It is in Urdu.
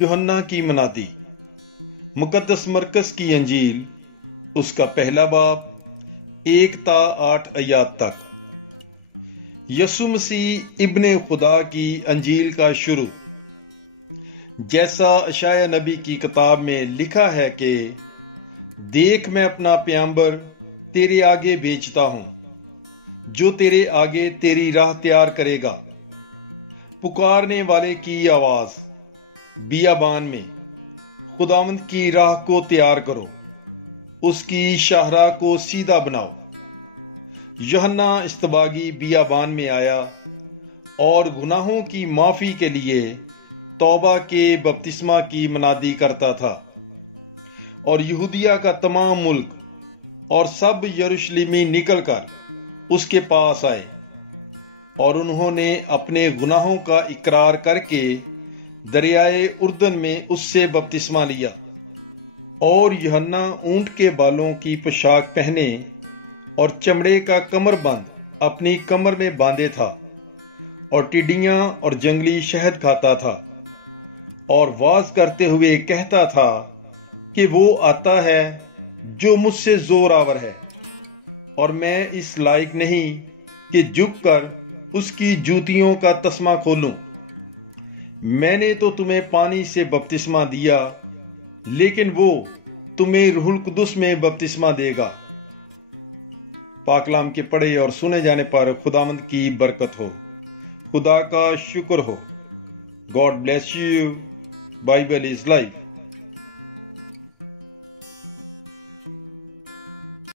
یوحنا کی منادی مقدس مرکز کی انجیل اس کا پہلا باب 1 تا 8 آیات تک۔ یسوع مسیح ابن خدا کی انجیل کا شروع۔ جیسا اشعیاء نبی کی کتاب میں لکھا ہے کہ دیکھ میں اپنا پیغمبر تیرے آگے بھیجتا ہوں، جو تیرے آگے تیری راہ تیار کرے گا۔ پکارنے والے کی آواز، بیابان میں خداوند کی راہ کو تیار کرو، اس کی شاہراہ کو سیدھا بناؤ۔ یوحنا استباغی بیابان میں آیا اور گناہوں کی معافی کے لیے توبہ کے بپتسمہ کی منادی کرتا تھا، اور یہودیہ کا تمام ملک اور سب یروشلیمی نکل کر اس کے پاس آئے، اور انہوں نے اپنے گناہوں کا اقرار کر کے دریائے اردن میں اس سے بپتسمہ لیا۔ اور یوحنا اونٹ کے بالوں کی پوشاک پہنے اور چمڑے کا کمر بند اپنی کمر میں باندھے تھا، اور ٹڈیاں اور جنگلی شہد کھاتا تھا، اور واز کرتے ہوئے کہتا تھا کہ وہ آتا ہے جو مجھ سے زور آور ہے، اور میں اس لائق نہیں کہ جھک کر اس کی جوتیوں کا تسمہ کھولوں۔ میں نے تو تمہیں پانی سے بپتسمہ دیا، لیکن وہ تمہیں روح القدس میں بپتسمہ دے گا۔ پاک کلام کے پڑھے اور سنے جانے پر خداوند کی برکت ہو۔ خدا کا شکر ہو۔ God bless you. Bible is life.